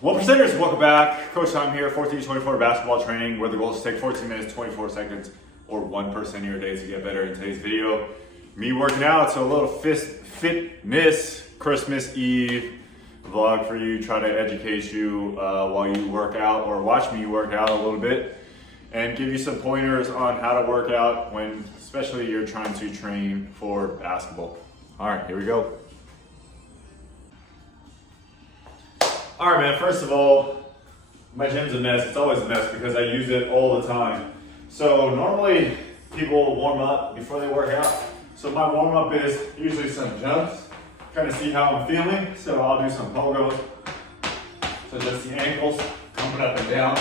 One percenters, welcome back. Coach Tom here, 14-24 basketball training, where the goal is to take 14 minutes, 24 seconds, or 1% of your day to get better. In today's video, me working out, so a little fitness Christmas Eve vlog for you. Try to educate you while you work out, or watch me work out a little bit, and give you some pointers on how to work out when, especially you're trying to train for basketball. All right, here we go. All right, man, first of all, my gym's a mess. It's always a mess because I use it all the time. So normally people warm up before they work out. So my warm up is usually some jumps, kind of see how I'm feeling. So I'll do some pogos. So just the ankles coming up and down,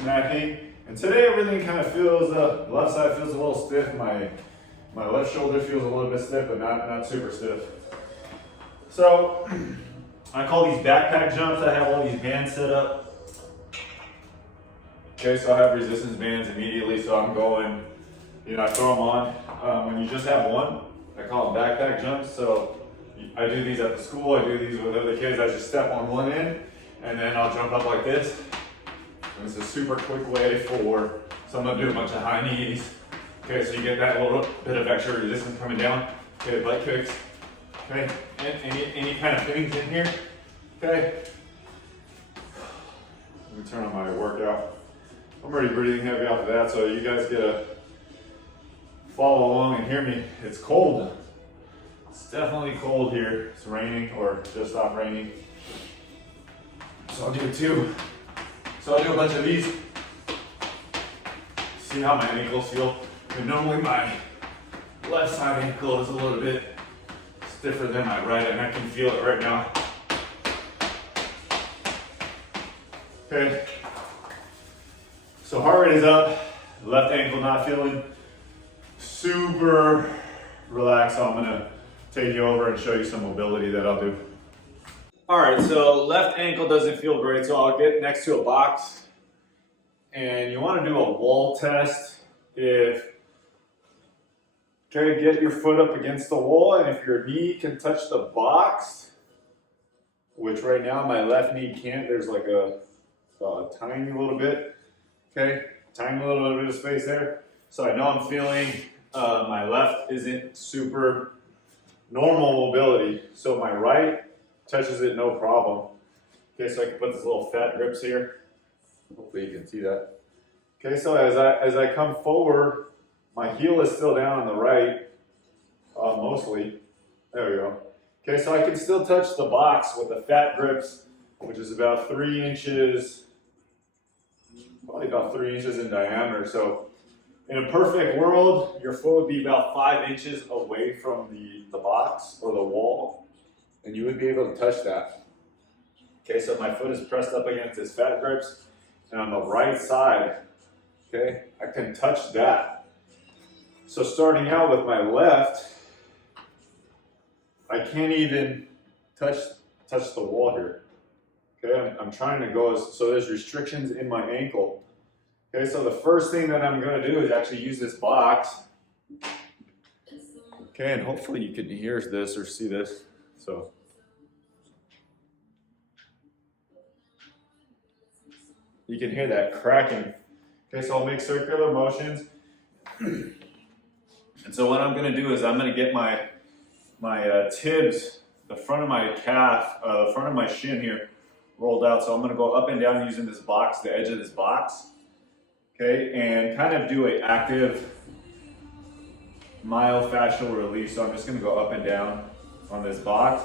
smacking. And today everything kind of feels, the left side feels a little stiff. My left shoulder feels a little bit stiff, but not super stiff. So I call these backpack jumps. I have all these bands set up. Okay, so I have resistance bands immediately, so I'm going, I throw them on. When you just have one, I call them backpack jumps. So I do these at the school, I do these with other kids. I just step on one end, and then I'll jump up like this. And it's a super quick way for someone to do a bunch of high knees. Okay, so you get that little bit of extra resistance coming down. Okay, butt kicks. Okay, and any kind of things in here. Okay. Let me turn on my workout. I'm already breathing heavy off of that, so you guys get to follow along and hear me. It's cold. It's definitely cold here. It's raining or just stopped raining. So I'll do two. So I'll do a bunch of these. See how my ankles feel. And normally my left side ankle is a little bit stiffer than my right, and I can feel it right now. Okay, so heart rate is up, left ankle not feeling super relaxed, so I'm gonna take you over and show you some mobility that I'll do. All right, so left ankle doesn't feel great, so I'll get next to a box, and you wanna do a wall test. Okay, get your foot up against the wall, and if your knee can touch the box, which right now my left knee can't, there's like a tiny little bit, okay? Tiny little bit of space there. So I know I'm feeling my left isn't super normal mobility, so my right touches it no problem. Okay, so I can put this little fat grips here. Hopefully you can see that. Okay, so as I come forward, my heel is still down on the right, mostly. There we go. Okay, so I can still touch the box with the fat grips, which is about 3 inches, probably about 3 inches in diameter. So in a perfect world, your foot would be about 5 inches away from the box or the wall, and you would be able to touch that. Okay, so my foot is pressed up against this fat grips, and on the right side, okay, I can touch that. So starting out with my left, I can't even touch the wall here. Okay, I'm trying to go, so there's restrictions in my ankle. Okay, so the first thing that I'm gonna do is actually use this box. Okay, and hopefully you can hear this or see this. So you can hear that cracking. Okay, so I'll make circular motions. And so what I'm gonna do is I'm gonna get my tibs, the front of my calf, the front of my shin here, rolled out. So I'm gonna go up and down using this box, the edge of this box, okay, and kind of do an active myofascial release. So I'm just gonna go up and down on this box,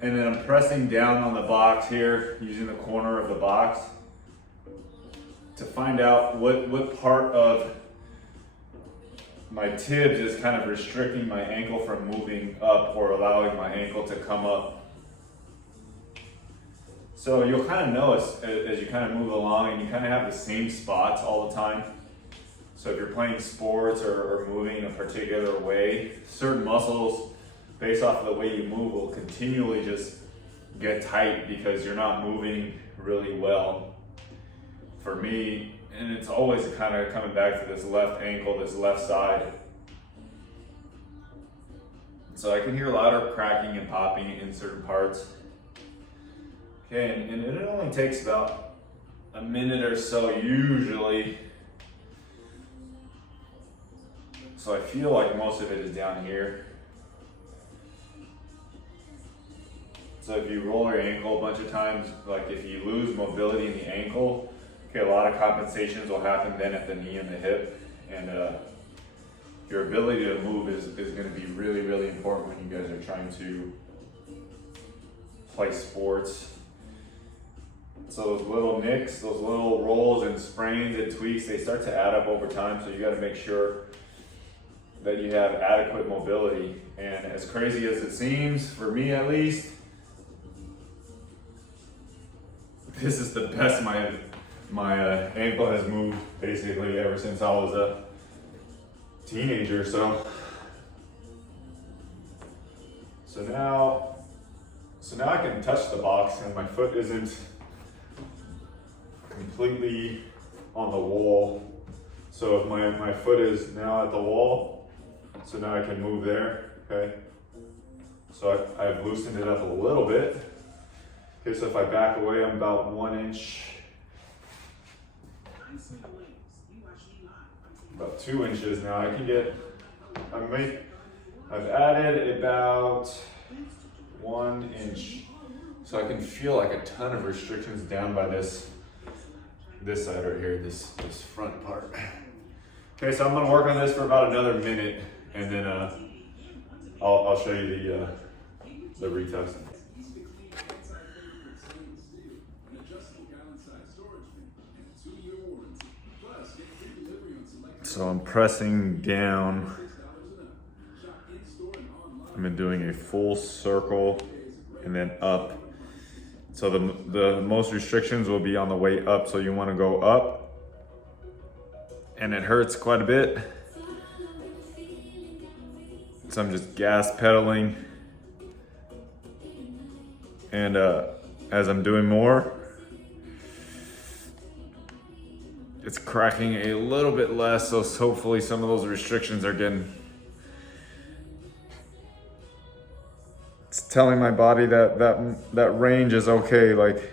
and then I'm pressing down on the box here using the corner of the box to find out what part of my tibs is kind of restricting my ankle from moving up or allowing my ankle to come up. So you'll kind of know as you kind of move along, and you kind of have the same spots all the time. So if you're playing sports or moving in a particular way, certain muscles, based off of the way you move, will continually just get tight because you're not moving really well. For me, and it's always kind of coming back to this left ankle, this left side. So I can hear louder cracking and popping in certain parts. Okay, and it only takes about a minute or so usually. So I feel like most of it is down here. So if you roll your ankle a bunch of times, like if you lose mobility in the ankle, okay, a lot of compensations will happen then at the knee and the hip. And your ability to move is going to be really, really important when you guys are trying to play sports. So those little nicks, those little rolls and sprains and tweaks, they start to add up over time. So you got to make sure that you have adequate mobility. And as crazy as it seems, for me at least, this is the best my ankle has moved basically ever since I was a teenager. So now I can touch the box and my foot isn't completely on the wall. So if my foot is now at the wall, so now I can move there, okay? So I've loosened it up a little bit. Okay, so if I back away, I'm about 1 inch, about 2 inches now. I can get, I've added about 1 inch. So I can feel like a ton of restrictions down by this side right here, this front part. Okay, so I'm gonna work on this for about another minute and then I'll show you the retest. So I'm pressing down. I've been doing a full circle and then up. So the most restrictions will be on the way up. So you want to go up and it hurts quite a bit. So I'm just gas pedaling. And as I'm doing more, it's cracking a little bit less, so hopefully some of those restrictions are getting... It's telling my body that range is okay, like,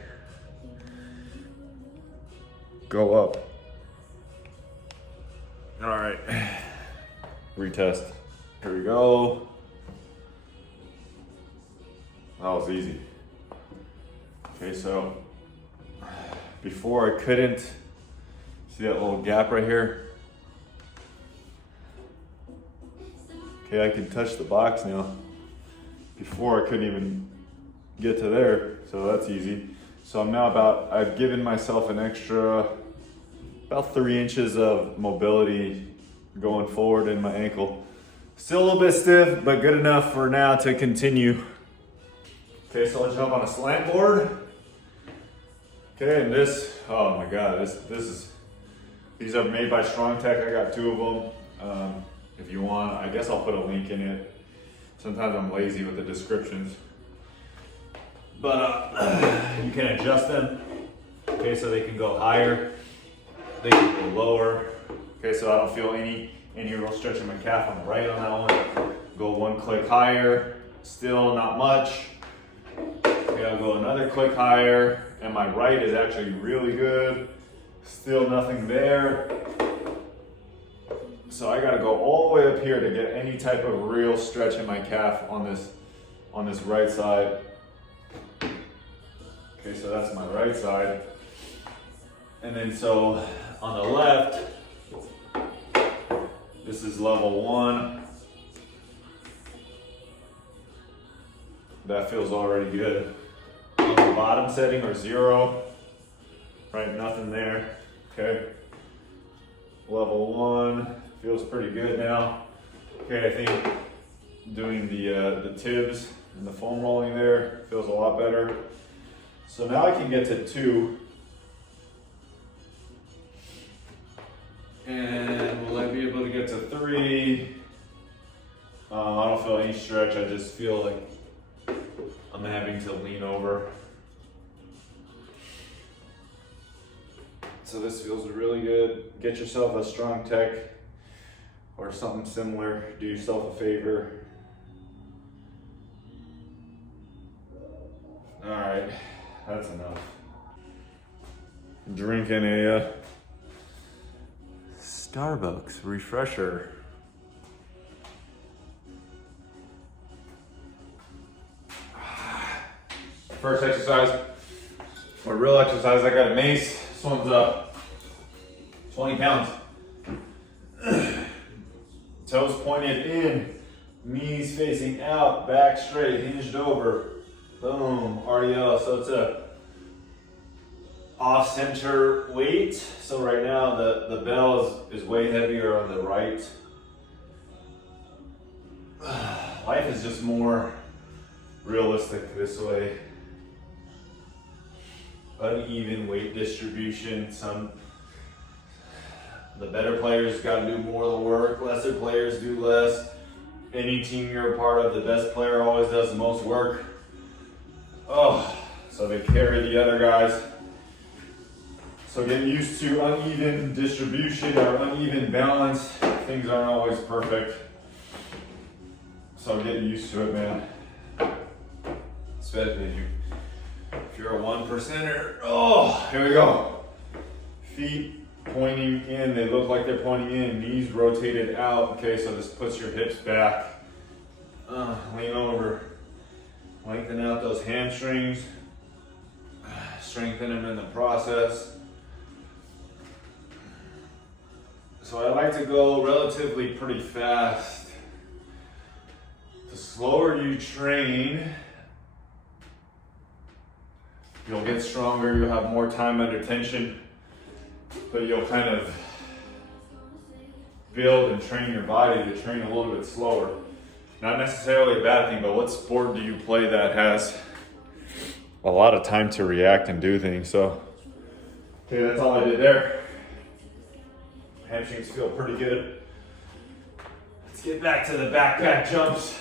go up. All right, retest. Here we go. That was easy. Okay, so before I couldn't, see that little gap right here? Okay, I can touch the box now. Before I couldn't even get to there, so that's easy. So I'm now I've given myself an extra, about 3 inches of mobility going forward in my ankle. Still a little bit stiff, but good enough for now to continue. Okay, so I'll jump on a slant board. Okay, and this, oh my God, these are made by Strong Tech. I got 2 of them. If you want, I guess I'll put a link in it. Sometimes I'm lazy with the descriptions. But you can adjust them. Okay, so they can go higher, they can go lower. Okay, so I don't feel any real stretch in my calf. I'm right on that one. Go 1 click higher, still not much. Okay, I'll go another click higher, and my right is actually really good. Still nothing there. So I gotta go all the way up here to get any type of real stretch in my calf on this right side. Okay, so that's my right side. And then so on the left, this is level 1. That feels already good. On the bottom setting or 0, right, nothing there, okay. Level 1. Feels pretty good now. Okay, I think doing the tibs and the foam rolling there feels a lot better. So now I can get to 2. And will I be able to get to 3? I don't feel any stretch. I just feel like I'm having to lean over. So this feels really good. Get yourself a Strong Tech or something similar. Do yourself a favor. All right, That's enough. Drinking a Starbucks refresher. First exercise, or real exercise, I got a mace. This one's 20 pounds. Toes pointed in, knees facing out, back straight, hinged over. Boom, RDL. So it's a off-center weight. So right now the bell is way heavier on the right. Life is just more realistic this way. Uneven weight distribution. The better players got to do more of the work, lesser players do less. Any team you're a part of, the best player always does the most work. Oh, so they carry the other guys. So get used to uneven distribution or uneven balance. Things aren't always perfect. So get used to it, man. Especially if you're a 1%er. Oh, here we go. Feet pointing in, they look like they're pointing in, knees rotated out. Okay, so this puts your hips back. Lean over, lengthen out those hamstrings, strengthen them in the process. So I like to go relatively pretty fast. The slower you train, you'll get stronger, you'll have more time under tension, but you'll kind of build and train your body to train a little bit slower. Not necessarily a bad thing, but what sport do you play that has a lot of time to react and do things? So, okay, that's all I did there. Hamstrings feel pretty good. Let's get back to the backpack jumps.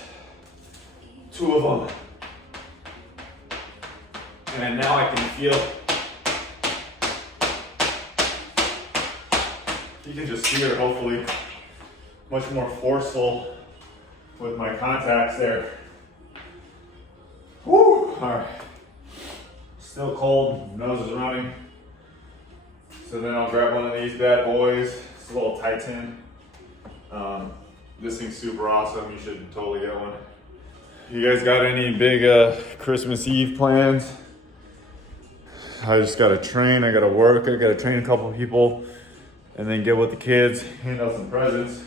2 of them. And now I can feel, you can just hear it, hopefully, much more forceful with my contacts there. Woo! All right. Still cold, nose is running. So then I'll grab one of these bad boys. It's a little Titan. This thing's super awesome. You should totally get one. You guys got any big Christmas Eve plans? I just gotta train, I gotta work, I gotta train a couple of people, and then get with the kids, hand out some presents.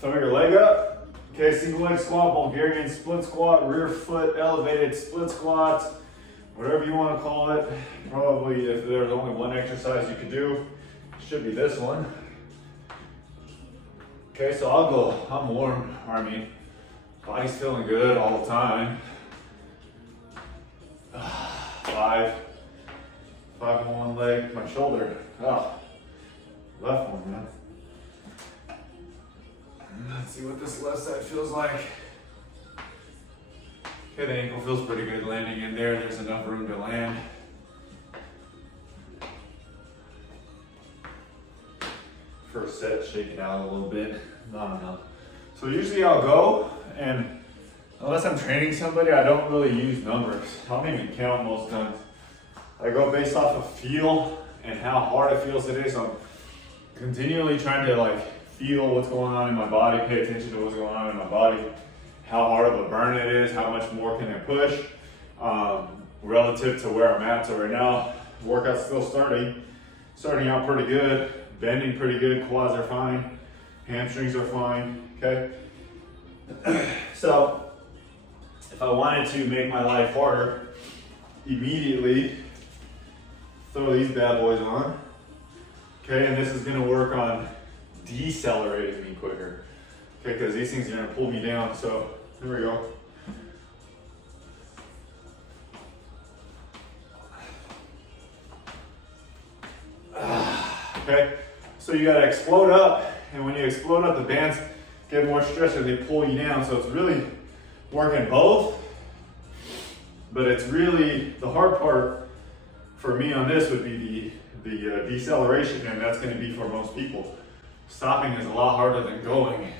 Throw your leg up. Okay, single leg squat, Bulgarian split squat, rear foot elevated split squats, whatever you wanna call it. Probably if there's only one exercise you could do, it should be this one. Okay, so I'll go, I'm warm, body's feeling good all the time. 5 on one leg, my shoulder. Oh, left one, man. Let's see what this left side feels like. Okay, the ankle feels pretty good landing in there. There's enough room to land. First set, shake it out a little bit. No. So usually I'll go, and unless I'm training somebody, I don't really use numbers. I don't even count most times. I go based off of feel and how hard it feels today. So I'm continually trying to feel what's going on in my body, pay attention to what's going on in my body, how hard of a burn it is, how much more can I push, relative to where I'm at. So right now, workout's still starting out pretty good, bending pretty good, quads are fine, hamstrings are fine, okay? So if I wanted to make my life harder, immediately throw these bad boys on. Okay, and this is gonna work on decelerating me quicker. Okay, because these things are gonna pull me down. So here we go. Okay, so you gotta explode up, and when you explode up, the bands get more stretched and they pull you down. So it's really working both, but it's really the hard part for me on this would be the deceleration, and that's going to be for most people. Stopping is a lot harder than going.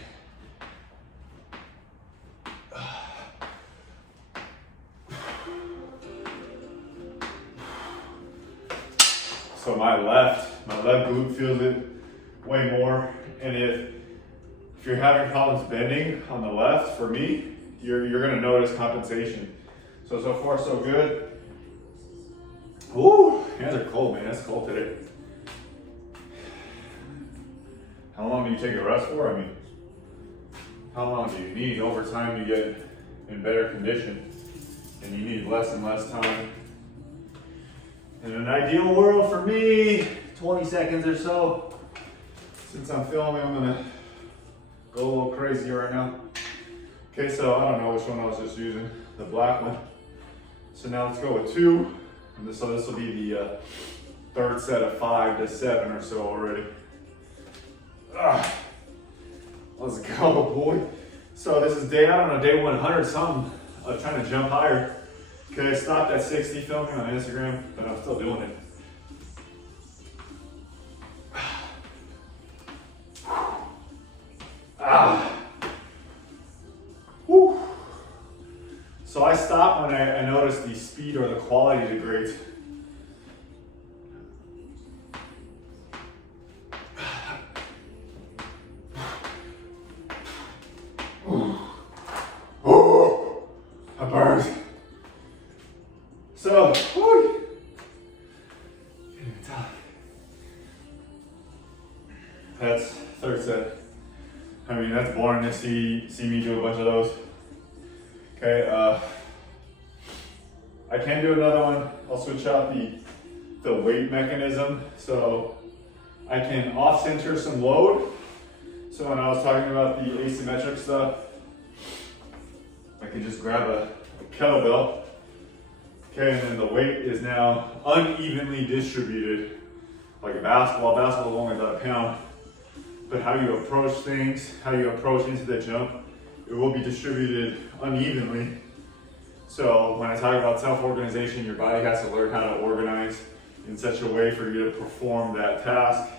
So my left glute feels it way more. And if you're having problems bending on the left, for me, you're gonna notice compensation. So far so good. Woo, hands are cold, man. It's cold today. How long do you take a rest for? I mean, how long do you need over time to get in better condition? And you need less and less time. In an ideal world for me, 20 seconds or so. Since I'm filming, I'm gonna go a little crazy right now. Okay, so I don't know which one I was just using, the black one. So now let's go with 2. And so this will be the third set of 5 to 7 or so already. Let's go, boy. So this is day 100 something of trying to jump higher. Okay, I stopped at 60 filming on Instagram, but I'm still doing it. Whew. So I stopped when I noticed the speed or the quality degrades. That burns. So, whew. That's third set. I mean, that's boring to see me do a bunch of those. Okay, I can do another one. I'll switch out the weight mechanism. So I can off-center some load. So when I was talking about the asymmetric stuff, I can just grab a kettlebell. Okay, and then the weight is now unevenly distributed. Like a basketball is only about a pound. But how you approach things, how you approach into the jump, it will be distributed unevenly. So when I talk about self-organization, your body has to learn how to organize in such a way for you to perform that task.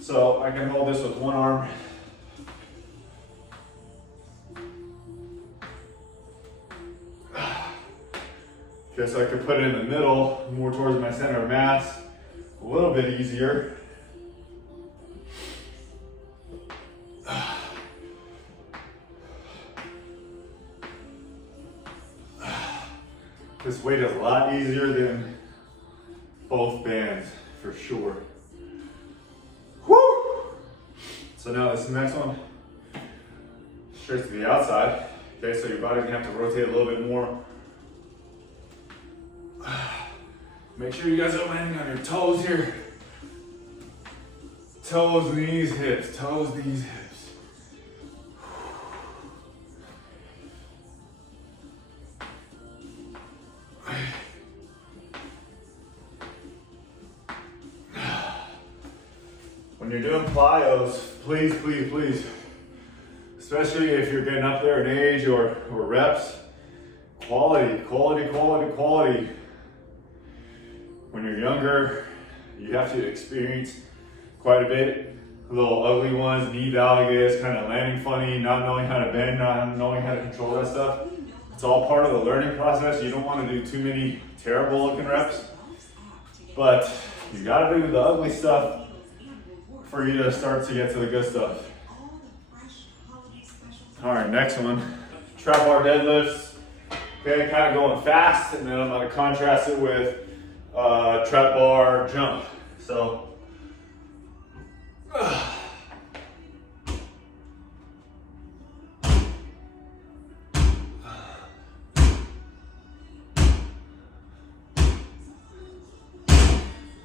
So I can hold this with one arm. Okay, so I can put it in the middle, more towards my center of mass, a little bit easier. This weight is a lot easier than both bands, for sure. Woo! So now this next one, straight to the outside. Okay, so your body's gonna have to rotate a little bit more. Make sure you guys are landing on your toes here. Toes, knees, hips. Toes, knees, hips. When you're doing plyos, please, please, please, especially if you're getting up there in age or reps, quality. When you're younger, you have to experience quite a bit. Little ugly ones, knee valgus, kind of landing funny, not knowing how to bend, not knowing how to control that stuff. It's all part of the learning process. You don't want to do too many terrible looking reps, but you gotta do the ugly stuff for you to start to get to the good stuff. All right, next one, trap bar deadlifts. Okay, kind of going fast, and then I'm gonna contrast it with trap bar jump. So,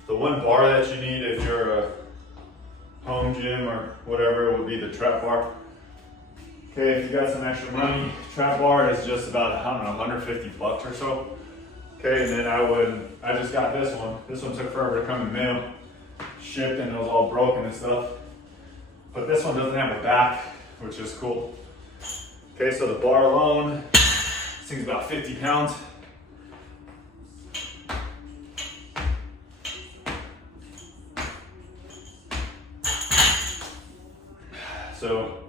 the one bar that you need if you're a home gym or whatever would be the trap bar. Okay, if you got some extra money, trap bar is just about, I don't know, 150 bucks or so. Okay, and then I just got this one. This one took forever to come in the mail, shipped, and it was all broken and stuff. But this one doesn't have a back, which is cool. Okay, so the bar alone, this thing's about 50 pounds. So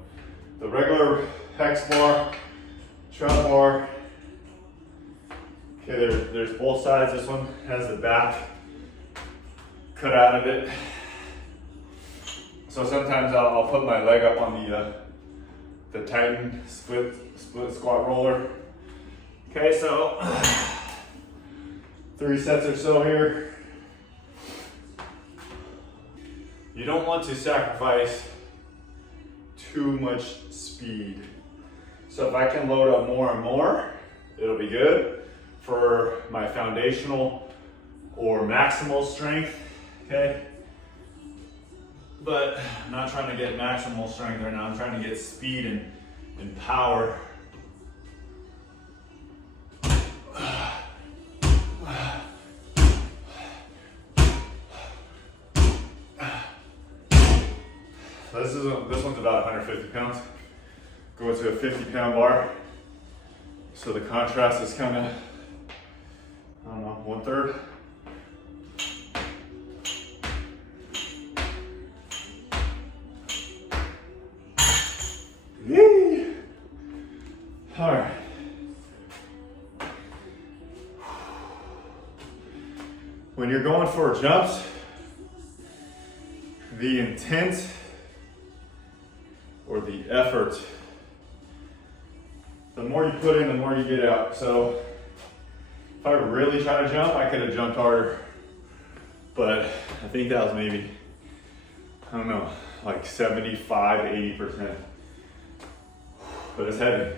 the regular hex bar, trap bar, okay, there's both sides. This one has the back. cut out of it. So sometimes I'll put my leg up on the Titan split squat roller. Okay, so 3 sets or so here. You don't want to sacrifice too much speed. So if I can load up more and more, it'll be good for my foundational or maximal strength, okay? But I'm not trying to get maximal strength right now. I'm trying to get speed and power. This one's about 150 pounds. Go to a 50-pound bar. So the contrast is kind of, I don't know, 1/3. Yee! All right. When you're going for jumps, the intent or the effort, the more you put in, the more you get out. So if I really try to jump, I could have jumped harder. But I think that was maybe, I don't know, like 75, 80%. But it's heavy.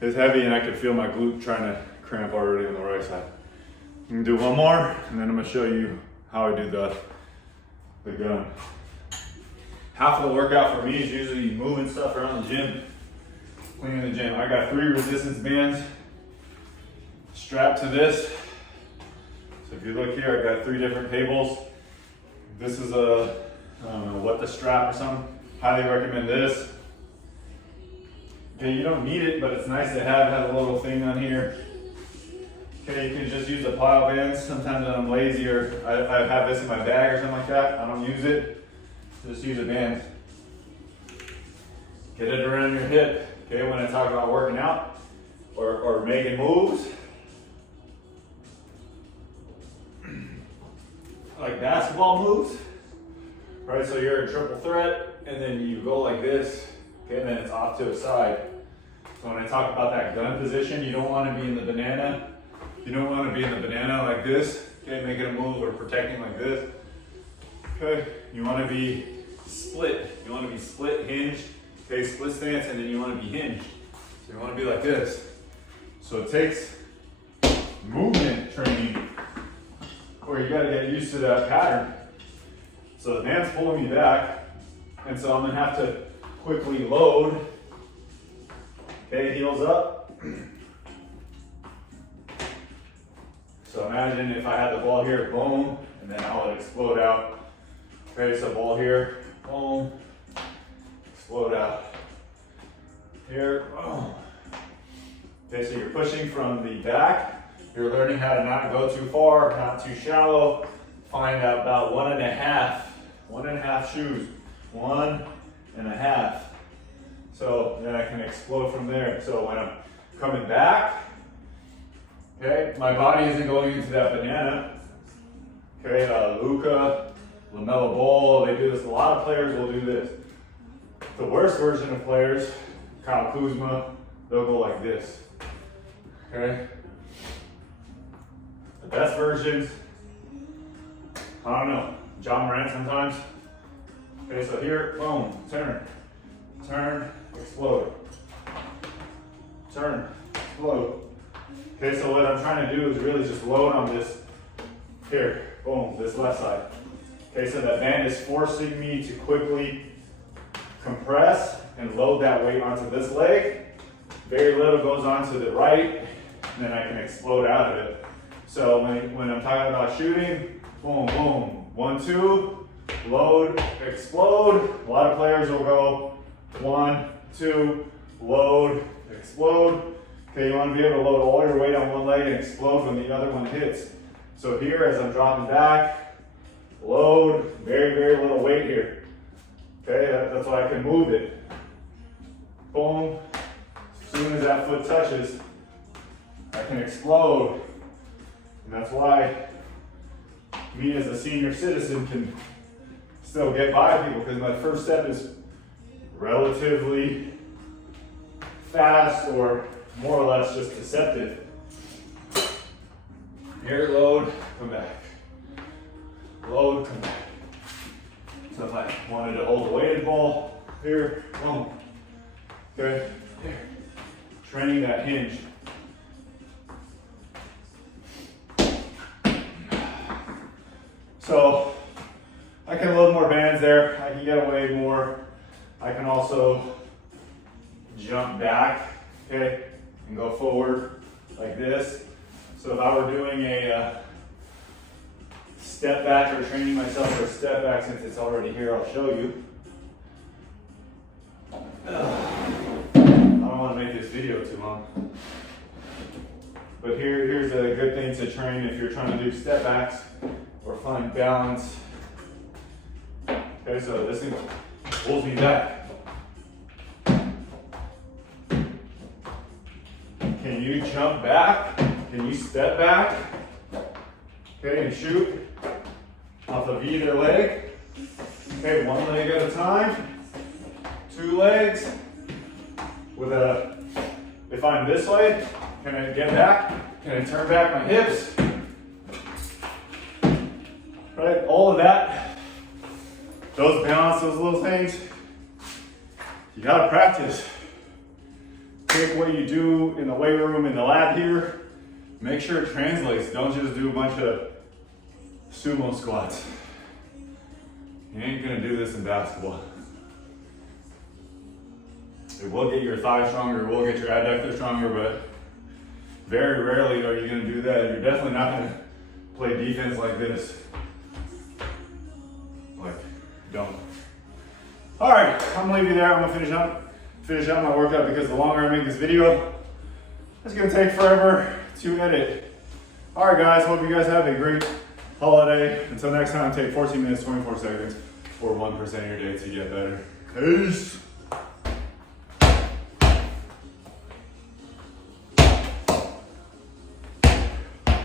It's heavy and I could feel my glute trying to cramp already on the right side. I'm gonna do one more and then I'm gonna show you how I do the gun. Half of the workout for me is usually moving stuff around the gym, cleaning the gym. I got 3 resistance bands strapped to this. So if you look here, I got 3 different cables. This is a, I don't know what, the strap or something. Highly recommend this. Okay, you don't need it, but it's nice to have. It has a little thing on here. Okay, you can just use the plyo bands. Sometimes when I'm lazy or I have this in my bag or something like that, I don't use it. Just use a band. Get it around your hip. Okay, when I talk about working out or making moves, like basketball moves, right? So you're a triple threat and then you go like this, okay, and then it's off to a side. So when I talk about that gun position, you don't want to be in the banana. You don't want to be in the banana like this, okay, making a move or protecting like this. Okay, you want to be split. You want to be split, hinged, okay, split stance, and then you want to be hinged. So you want to be like this. So it takes movement training where you got to get used to that pattern. So the band's pulling me back, and so I'm going to have to quickly load. Okay, heels up. So imagine if I had the ball here, boom, and then I would explode out. Okay, so ball here, boom, explode out. Here, boom. Okay, so you're pushing from the back. You're learning how to not go too far, not too shallow. Find out about 1.5 shoes. 1.5. So then I can explode from there. So when I'm coming back, okay, my body isn't going into that banana. Okay, Luka, LaMelo Ball, they do this. A lot of players will do this. The worst version of players, Kyle Kuzma, they'll go like this. Okay? The best versions, I don't know, John Morant sometimes. Okay, so here, boom, turn, explode, turn, explode. Okay, so what I'm trying to do is really just load on this, here, boom, this left side. Okay, so that band is forcing me to quickly compress and load that weight onto this leg. Very little goes onto the right, and then I can explode out of it. So when I'm talking about shooting, boom, boom, 1, 2, load, explode. A lot of players will go 1, 2, load, explode. Okay, you want to be able to load all your weight on one leg and explode when the other one hits. So here, as I'm dropping back, load, very, very little weight here. Okay, that's why I can move it. Boom. As soon as that foot touches, I can explode. And that's why me as a senior citizen can still get by people, because my first step is relatively fast or more or less just deceptive. Here, load, come back. Load, come back. So if I wanted to hold a weighted ball, here, boom. Okay, here. Training that hinge. So I can load more bands there. I can get away more. I can also jump back, okay, and go forward like this. So if I were doing a step back, or training myself for a step back, since it's already here, I'll show you. I don't want to make this video too long. But here's a good thing to train if you're trying to do step backs or find balance. Okay, so this thing pulls me back. Can you jump back? Can you step back? Okay, and shoot off of either leg. Okay, one leg at a time. Two legs. With a, if I'm this way, can I get back? Can I turn back my hips? Right, all of that, those balance, those little things, you gotta practice. Take what you do in the weight room, in the lab here, make sure it translates. Don't just do a bunch of sumo squats. You ain't gonna do this in basketball. It will get your thighs stronger, it will get your adductors stronger, but very rarely are you gonna do that. You're definitely not gonna play defense like this. Like, don't. All right, I'm gonna leave you there. I'm gonna finish up my workout, because the longer I make this video, it's gonna take forever to edit. All right, guys, hope you guys have a great holiday. Until next time, take 14 minutes, 24 seconds, or 1% of your day to get better. Peace.